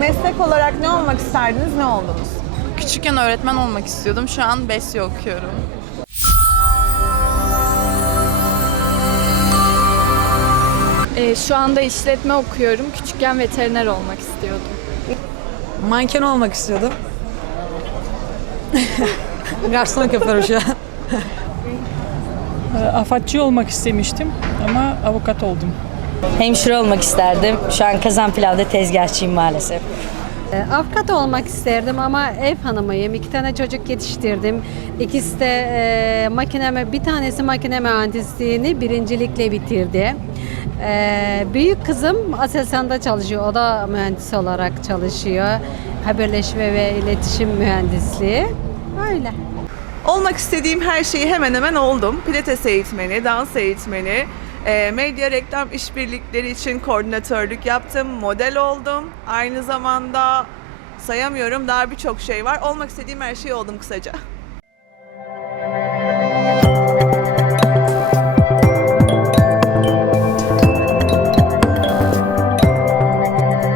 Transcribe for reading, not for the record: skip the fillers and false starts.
Meslek olarak ne olmak isterdiniz, ne oldunuz? Küçükken öğretmen olmak istiyordum. Şu an BESYO okuyorum. Şu anda işletme okuyorum. Küçükken veteriner olmak istiyordum. Manken olmak istiyordum. Garsonluk yapıyorum şu an. Afatçı olmak istemiştim ama avukat oldum. Hemşire olmak isterdim. Şu an Kazanpilav'da tezgahçıyım maalesef. Avukat olmak isterdim ama ev hanımıyım. 2 tane çocuk yetiştirdim. İkisi de bir tanesi makine mühendisliğini birincilikle bitirdi. Büyük kızım Aselsan'da çalışıyor. O da mühendis olarak çalışıyor. Haberleşme ve iletişim mühendisliği. Öyle. Olmak istediğim her şeyi hemen hemen oldum. Pilates eğitmeni, dans eğitmeni, medya reklam işbirlikleri için koordinatörlük yaptım, model oldum. Aynı zamanda sayamıyorum, daha birçok şey var. Olmak istediğim her şey oldum kısaca.